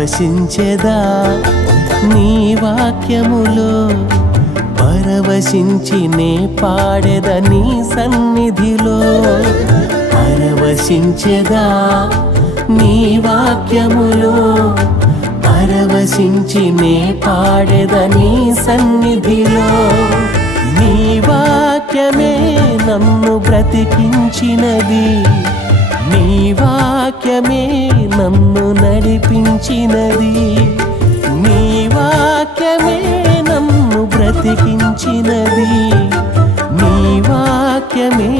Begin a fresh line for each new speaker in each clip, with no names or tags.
పరవశించెదా నీ వాక్యములో పరవశించి నే పాడెద నీ సన్నిధిలో. పరవశించెదా? నీ వాక్యములో పరవశించి నే పాడెద నీ సన్నిధిలో. నీ వాక్యమే నన్ను బ్రతికించినది. నీ వాక్యమే నన్ను నడిపించినది. నీ వాక్యమే నన్ను బ్రతికించినది. నీ వాక్యమే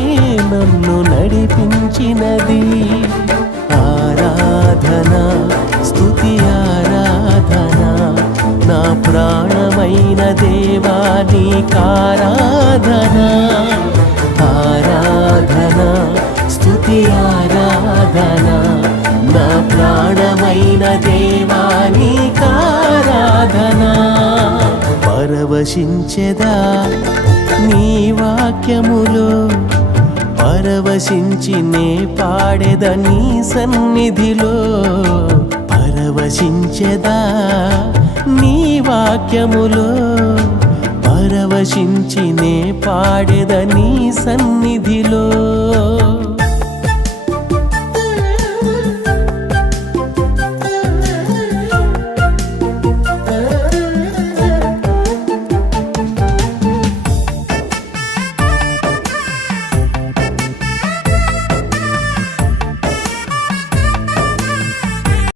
నన్ను నడిపించినది. ఆరాధన స్తుతి ఆరాధన నా ప్రాణమైన దేవా నీకారాధనా ప్రాణమైన దేవాని కారాధనా పరవశించెదా నీ వాక్యములో? పరవశించి నే పాడెద నీ సన్నిధిలో? పరవశించెదా నీ వాక్యములో? పరవశించి నే పాడెద నీ సన్నిధిలో?